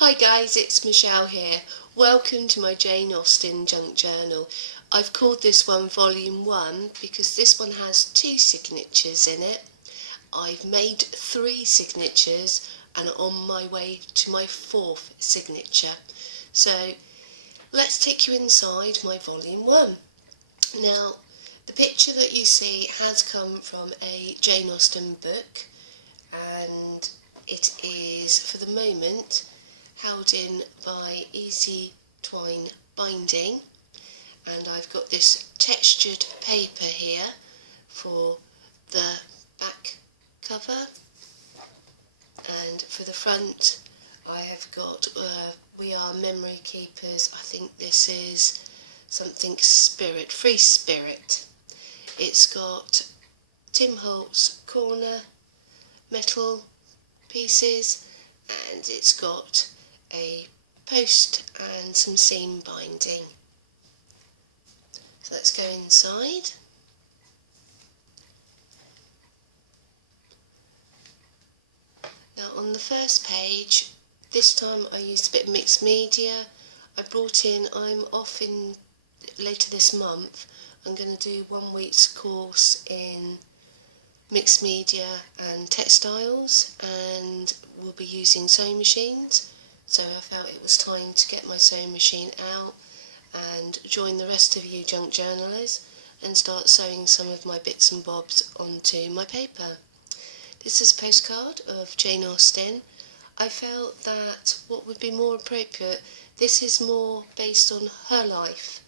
Hi guys, it's Michelle here. Welcome to my Jane Austen Junk Journal. I've called this one Volume 1 because this one has 2 signatures in it. I've made 3 signatures and are on my way to my 4th signature. So let's take you inside my Volume 1. Now, the picture that you see has come from a Jane Austen book, and it is, for the moment, held in by easy twine binding, and I've got this textured paper here for the back cover, and for the front I have got We Are Memory Keepers. I think this is something spirit, free spirit. It's got Tim Holt's corner metal pieces, and it's got a post and some seam binding. So let's go inside. Now on the first page, this time I used a bit of mixed media. I'm off in later this month. I'm going to do 1 week's course in mixed media and textiles, and we'll be using sewing machines. So I felt it was time to get my sewing machine out and join the rest of you junk journalers and start sewing some of my bits and bobs onto my paper. This is a postcard of Jane Austen. I felt that what would be more appropriate, this is more based on her life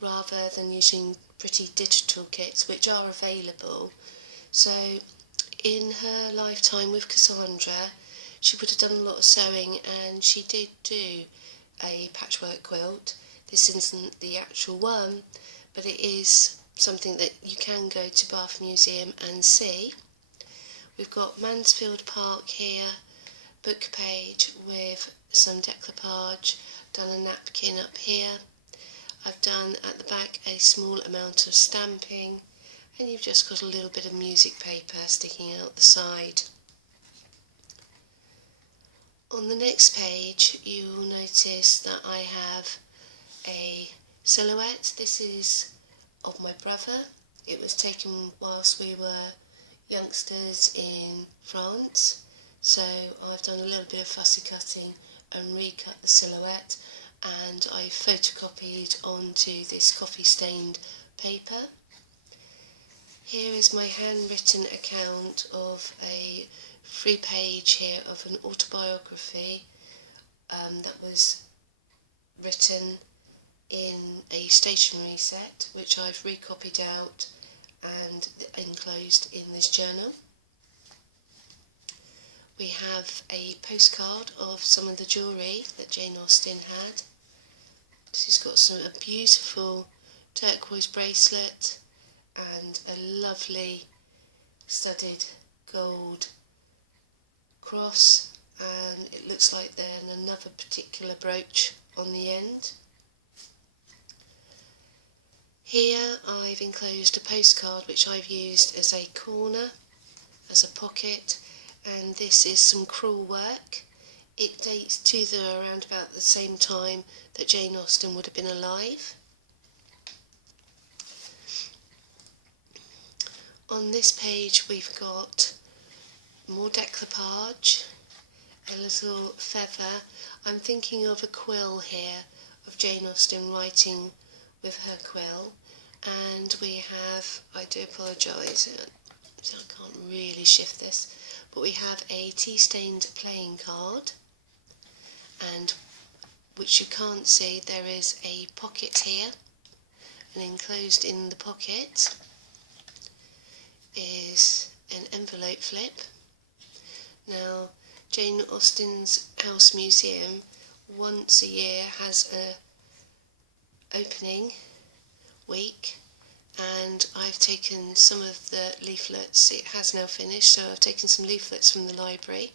rather than using pretty digital kits which are available. So in her lifetime with Cassandra, she would have done a lot of sewing, and she did do a patchwork quilt. This isn't the actual one, but it is something that you can go to Bath Museum and see. We've got Mansfield Park here, book page with some decoupage, done a napkin up here. I've done at the back a small amount of stamping, and you've just got a little bit of music paper sticking out the side. On the next page you will notice that I have a silhouette. This is of my brother. It was taken whilst we were youngsters in France, so I've done a little bit of fussy cutting and recut the silhouette, and I photocopied onto this coffee stained paper. Here is my handwritten account of a free page here of an autobiography that was written in a stationery set, which I've recopied out and enclosed in this journal. We have a postcard of some of the jewellery that Jane Austen had. She's got a beautiful turquoise bracelet and a lovely studded gold cross, and it looks like there's another particular brooch on the end. Here I've enclosed a postcard which I've used as a corner, as a pocket, and this is some crewel work. It dates to around about the same time that Jane Austen would have been alive. On this page we've got more decoupage, a little feather. I'm thinking of a quill here of Jane Austen writing with her quill, and we have, I do apologise, I can't really shift this, but we have a tea-stained playing card, and which you can't see, there is a pocket here, and enclosed in the pocket is an envelope flip. Now, Jane Austen's House Museum once a year has a opening week, and I've taken some of the leaflets. It has now finished, so I've taken some leaflets from the library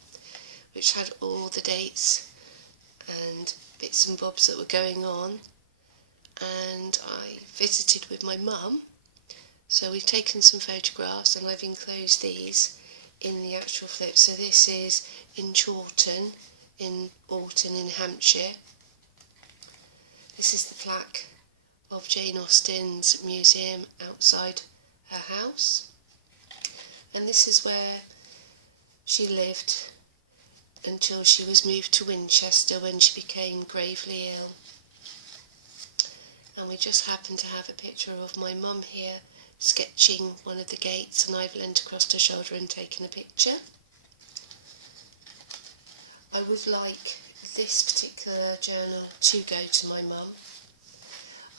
which had all the dates and bits and bobs that were going on, and I visited with my mum, so we've taken some photographs and I've enclosed these in the actual flip. So this is in Chawton in autumn. Chorlton in Hampshire. This is the plaque of Jane Austen's museum outside her house, and this is where she lived until she was moved to Winchester when she became gravely ill. And we just happen to have a picture of my mum here sketching one of the gates, and I've leant across her shoulder and taken a picture. I would like this particular journal to go to my mum.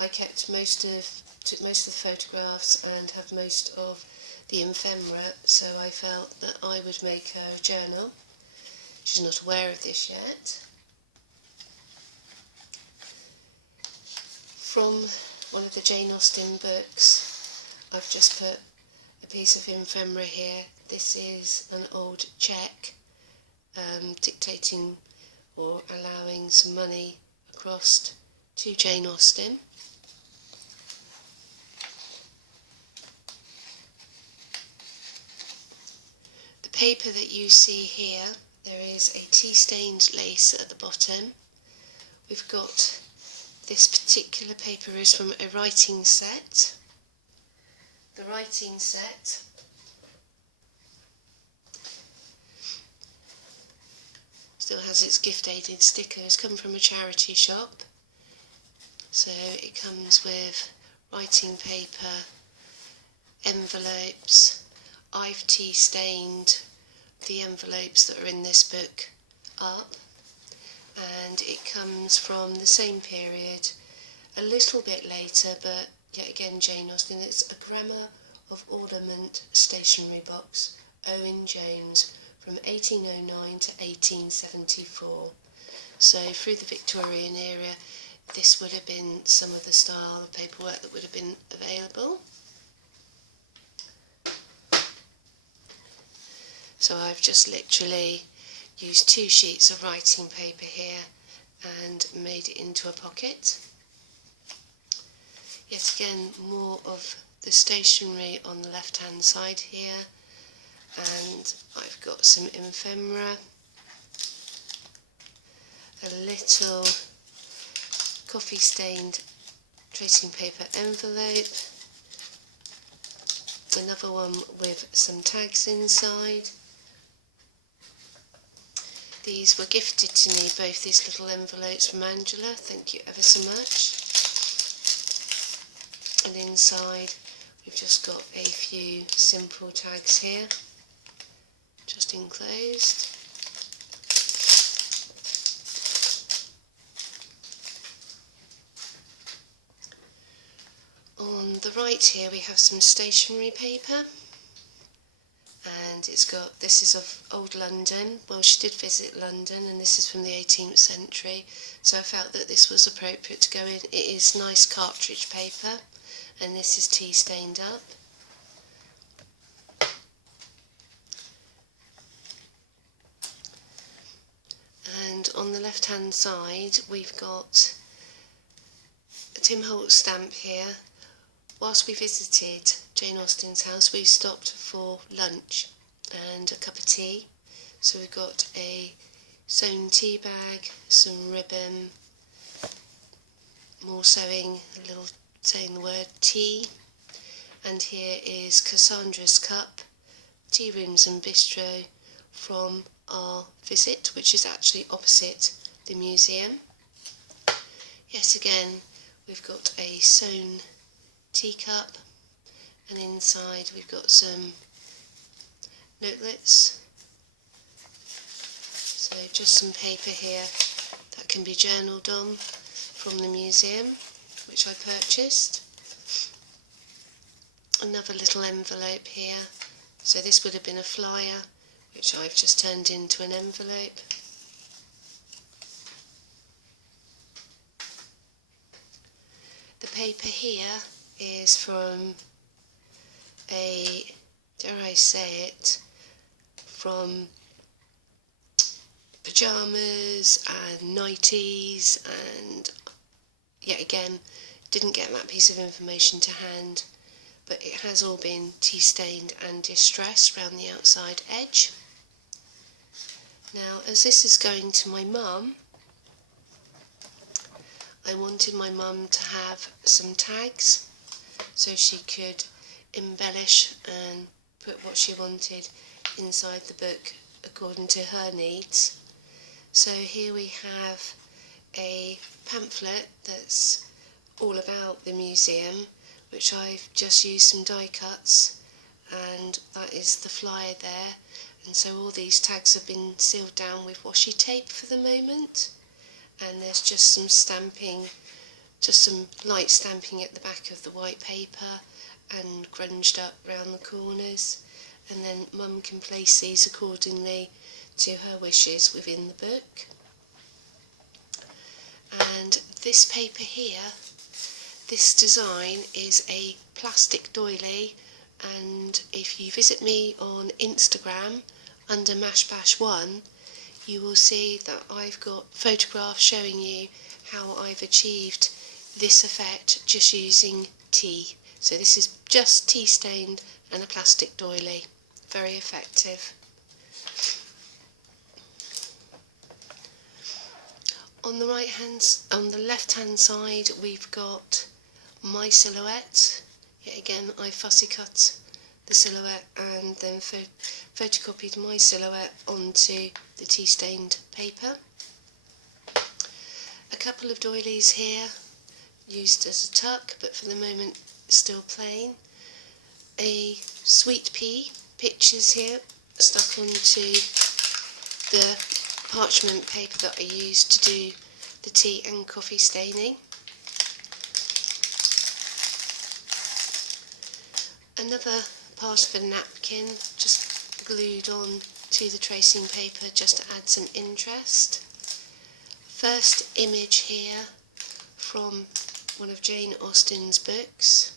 I took most of the photographs and have most of the ephemera, so I felt that I would make her a journal. She's not aware of this yet. From one of the Jane Austen books, I've just put a piece of ephemera here. This is an old cheque dictating or allowing some money across to Jane Austen. The paper that you see here, there is a tea-stained lace at the bottom. We've got this particular paper is from a writing set. The writing set still has its gift-aided stickers, come from a charity shop. So it comes with writing paper, envelopes. I've tea-stained the envelopes that are in this book up, and it comes from the same period, a little bit later, but yet again Jane Austen. It's a Grammar of Ornament stationery box, Owen Jones, from 1809 to 1874. So through the Victorian era, this would have been some of the style of paperwork that would have been available. So I've just literally used 2 sheets of writing paper here and made it into a pocket. Yet again, more of the stationery on the left hand side here, and I've got some ephemera, a little coffee stained tracing paper envelope, another one with some tags inside. These were gifted to me, both these little envelopes from Angela, thank you ever so much. And inside we've just got a few simple tags here, just enclosed. On the right here we have some stationery paper, and it's got, this is of old London. Well, she did visit London, and this is from the 18th century, so I felt that this was appropriate to go in. It is nice cartridge paper, and this is tea stained up. And on the left hand side we've got a Tim Holtz stamp here. Whilst we visited Jane Austen's house, we stopped for lunch and a cup of tea. So we've got a sewn tea bag, some ribbon, more sewing, a little saying the word tea. And here is Cassandra's cup, tea rooms and bistro from our visit, which is actually opposite the museum. Yet again, we've got a sewn teacup, and inside we've got some notelets. So just some paper here that can be journaled on from the museum, which I purchased. Another little envelope here. So this would have been a flyer, which I've just turned into an envelope. The paper here is from a, dare I say it, from pyjamas and nighties, and yet again didn't get that piece of information to hand, but it has all been tea stained and distressed around the outside edge. Now, as this is going to my mum, I wanted my mum to have some tags so she could embellish and put what she wanted inside the book according to her needs. So here we have a pamphlet that's all about the museum, which I've just used some die cuts, and that is the flyer there. And so all these tags have been sealed down with washi tape for the moment, and there's just some stamping, just some light stamping at the back of the white paper and grunged up round the corners, and then Mum can place these accordingly to her wishes within the book. And this paper here, this design is a plastic doily, and if you visit me on Instagram under mashbash1, you will see that I've got photographs showing you how I've achieved this effect just using tea. So this is just tea stained and a plastic doily. Very effective. On the left hand side we've got my silhouette. Yet again I fussy cut the silhouette and then photocopied my silhouette onto the tea stained paper. A couple of doilies here used as a tuck, but for the moment still plain. A sweet pea pictures here stuck onto the parchment paper that I used to do the tea and coffee staining. Another part of a napkin just glued on to the tracing paper just to add some interest. First image here from one of Jane Austen's books.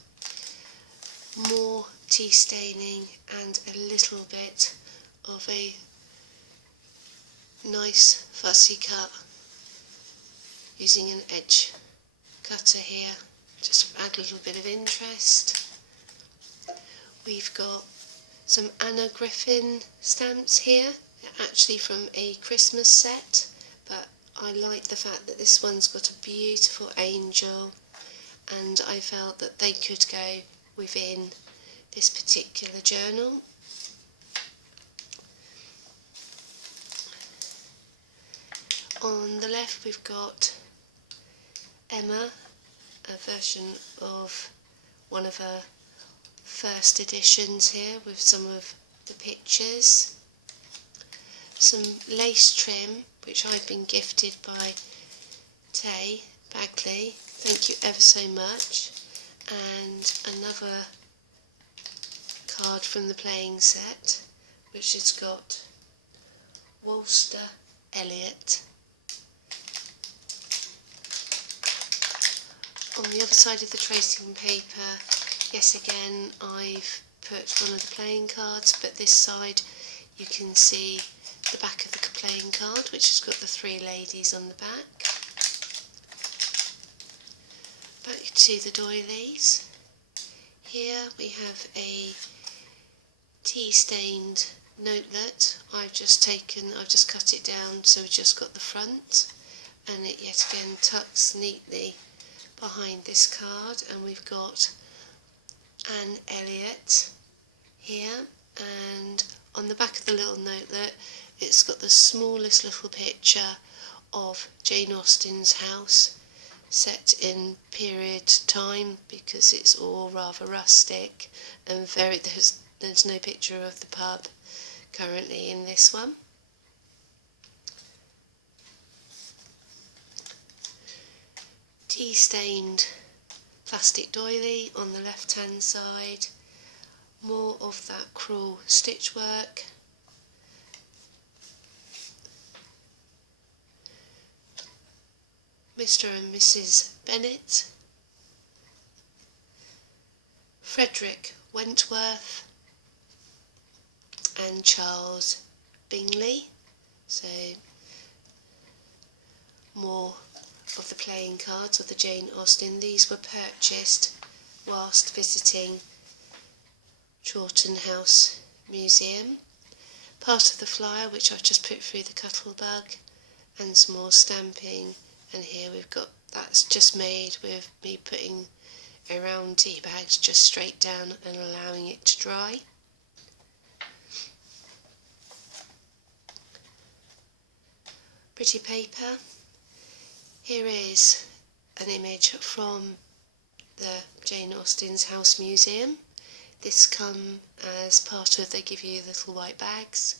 More tea staining and a little bit of a nice fussy cut using an edge cutter here, just to add a little bit of interest. We've got some Anna Griffin stamps here, actually from a Christmas set, but I like the fact that this one's got a beautiful angel, and I felt that they could go within this particular journal. On the left we've got Emma, a version of one of her first editions here with some of the pictures. Some lace trim which I've been gifted by Tay Bagley, thank you ever so much, and another card from the playing set which has got Walter Elliot. On the other side of the tracing paper, yes again I've put one of the playing cards, but this side you can see the back of the playing card which has got the three ladies on the back. Back to the doilies. Here we have a tea stained notelet. I've just cut it down so we've just got the front, and it yet again tucks neatly behind this card, and we've got Anne Elliot here, and on the back of the little notelet it's got the smallest little picture of Jane Austen's house set in period time, because it's all rather rustic and there's no picture of the pub currently in this one. Tea stained plastic doily on the left hand side, more of that crewel stitch work. Mr. and Mrs. Bennet, Frederick Wentworth and Charles Bingley, so more of the playing cards of the Jane Austen. These were purchased whilst visiting Chawton House Museum. Part of the flyer which I've just put through the Cuttlebug, and some more stamping, and here we've got that's just made with me putting around tea bags just straight down and allowing it to dry. Pretty paper. Here is an image from the Jane Austen's House Museum. This come as part of, they give you little white bags,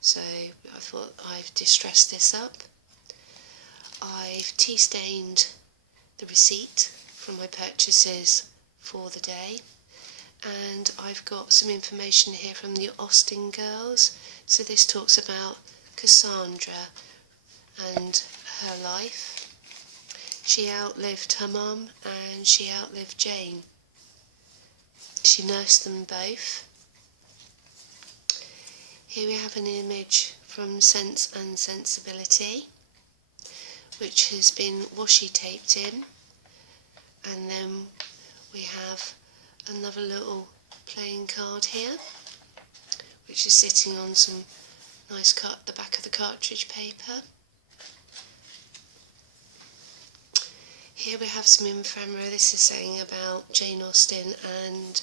so I thought I've distressed this up. I've tea stained the receipt from my purchases for the day, and I've got some information here from the Austen girls. So this talks about Cassandra and her life. She outlived her mum and she outlived Jane. She nursed them both. Here we have an image from Sense and Sensibility, which has been washi taped in, and then we have another little playing card here, which is sitting on some nice the back of the cartridge paper. Here we have some ephemera. This is saying about Jane Austen and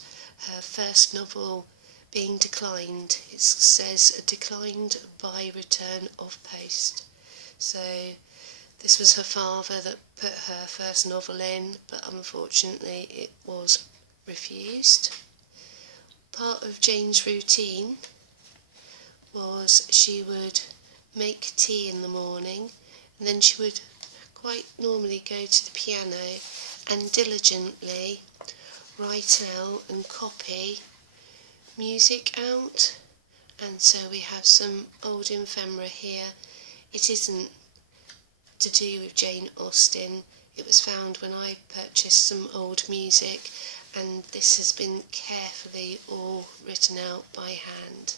her first novel being declined. It says declined by return of post. So this was her father that put her first novel in, but unfortunately it was refused. Part of Jane's routine was she would make tea in the morning, and then she would quite normally go to the piano and diligently write out and copy music out. And so we have some old ephemera here. It isn't to do with Jane Austen. It was found when I purchased some old music, and this has been carefully all written out by hand.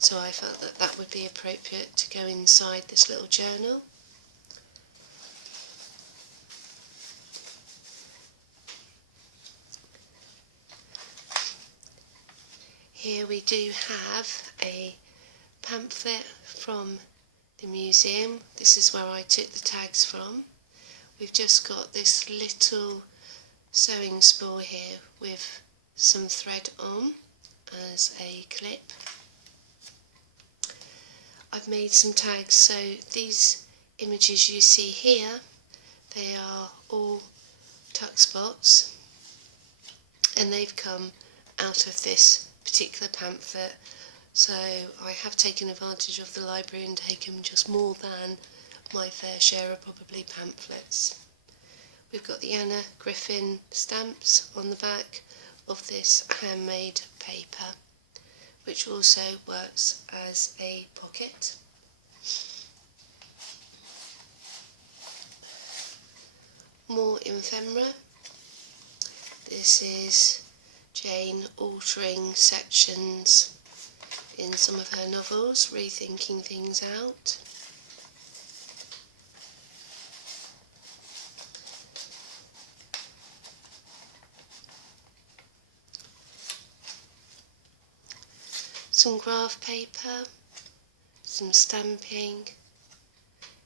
So I felt that that would be appropriate to go inside this little journal. Here we do have a pamphlet from the museum. This is where I took the tags from. We've just got this little sewing spool here with some thread on as a clip. I've made some tags, so these images you see here, they are all tuck spots, and they've come out of this particular pamphlet. So I have taken advantage of the library and taken just more than my fair share of probably pamphlets. We've got the Anna Griffin stamps on the back of this handmade paper, which also works as a pocket. More ephemera. This is Jane altering sections in some of her novels, rethinking things out. Some graph paper, some stamping.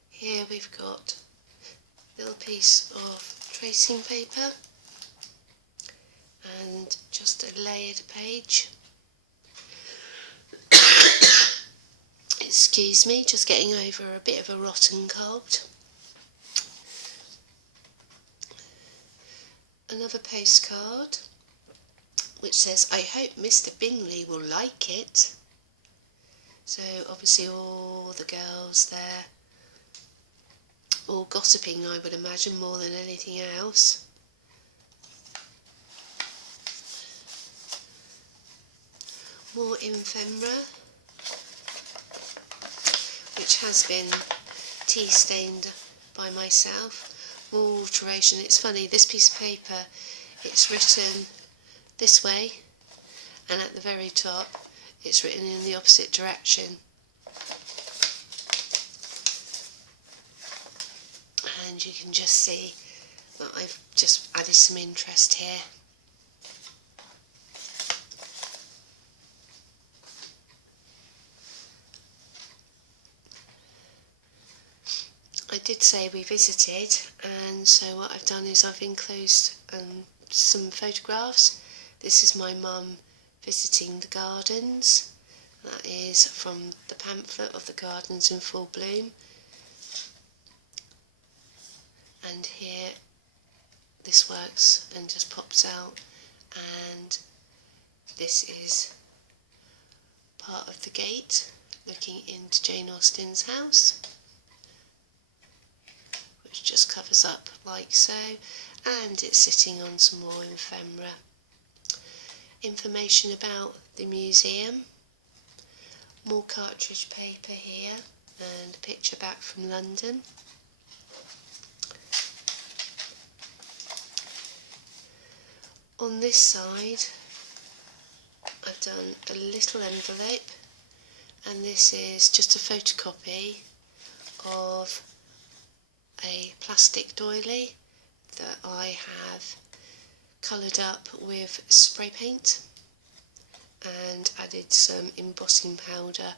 Here we've got a little piece of tracing paper and just a layered page. Excuse me, just getting over a bit of a rotten cold. Another postcard which says, "I hope Mr. Bingley will like it." So obviously all the girls there, all gossiping, I would imagine, more than anything else. More ephemera, which has been tea stained by myself. More alteration. It's funny, this piece of paper, it's written this way, and at the very top it's written in the opposite direction. And you can just see that I've just added some interest here. I did say we visited, and so what I've done is I've enclosed some photographs. This is my mum visiting the gardens. That is from the pamphlet of the Gardens in Full Bloom. And here this works and just pops out, and this is part of the gate looking into Jane Austen's house, which just covers up like so, and it's sitting on some more ephemera. Information about the museum, more cartridge paper here, and a picture back from London. On this side I've done a little envelope, and this is just a photocopy of a plastic doily that I have coloured up with spray paint and added some embossing powder,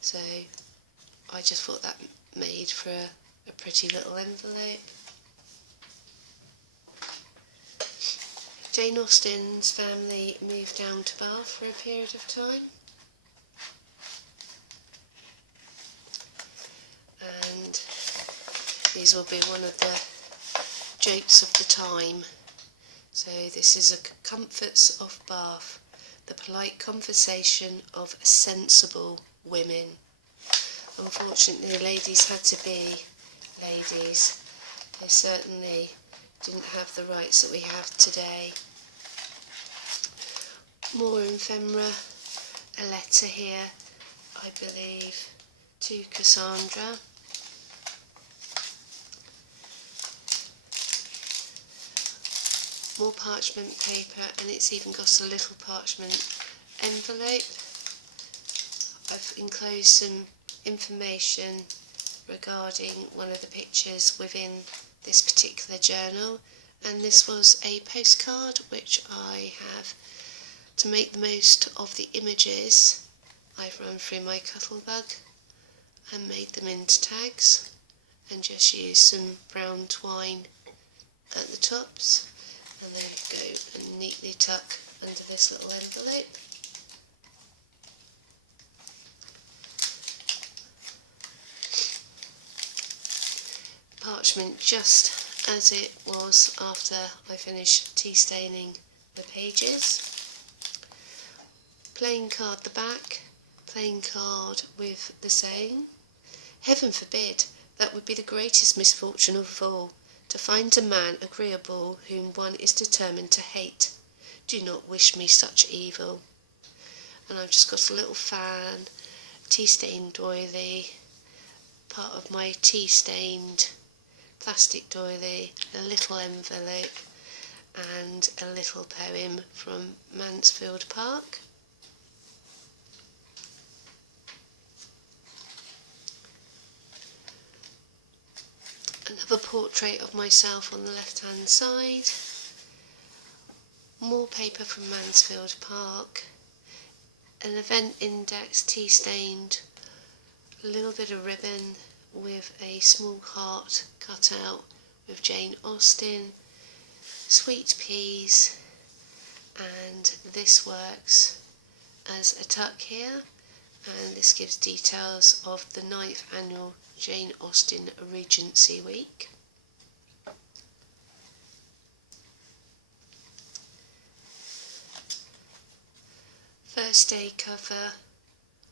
so I just thought that made for a pretty little envelope. Jane Austen's family moved down to Bath for a period of time, and these will be one of the jokes of the time. So this is a Comforts of Bath, the polite conversation of sensible women. Unfortunately, ladies had to be ladies. They certainly didn't have the rights that we have today. More ephemera, a letter here, I believe, to Cassandra. More parchment paper, and it's even got a little parchment envelope. I've enclosed some information regarding one of the pictures within this particular journal, and this was a postcard which I have, to make the most of the images, I've run through my Cuttlebug and made them into tags, and just used some brown twine at the tops, and then go and neatly tuck under this little envelope. Parchment just as it was after I finished tea staining the pages. Plain card the back, plain card with the saying, "Heaven forbid, that would be the greatest misfortune of all, to find a man agreeable whom one is determined to hate. Do not wish me such evil." And I've just got a little fan, tea stained doily, part of my tea stained plastic doily, a little envelope, and a little poem from Mansfield Park. Another portrait of myself on the left hand side, more paper from Mansfield Park, an event index tea stained, a little bit of ribbon with a small heart cut out with Jane Austen, sweet peas, and this works as a tuck here, and this gives details of the 9th annual Jane Austen Regency Week. First day cover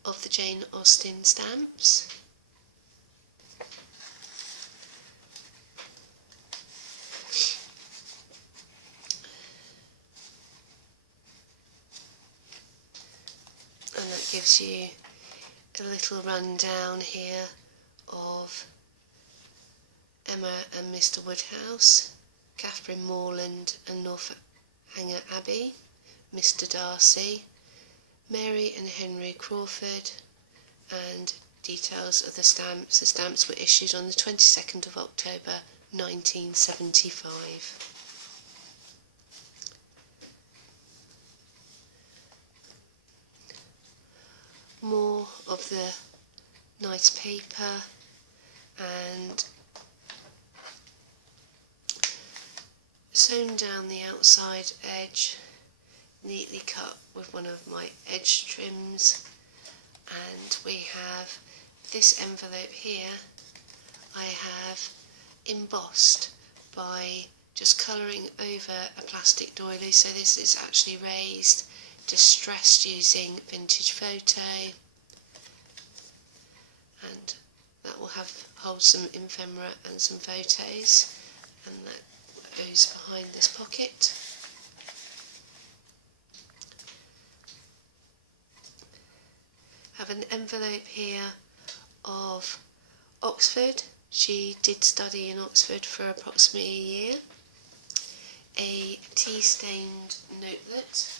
of the Jane Austen stamps. And that gives you a little rundown here of Emma and Mr. Woodhouse, Catherine Morland and Northanger Abbey, Mr. Darcy, Mary and Henry Crawford, and details of the stamps. The stamps were issued on the 22nd of October 1975. More of the nice paper and sewn down the outside edge, neatly cut with one of my edge trims, and we have this envelope here I have embossed by just colouring over a plastic doily. So this is actually raised, distressed using vintage photo, and that will hold some ephemera and some photos, and that goes behind this pocket. Have an envelope here of Oxford. She did study in Oxford for approximately a year. A tea-stained notelet,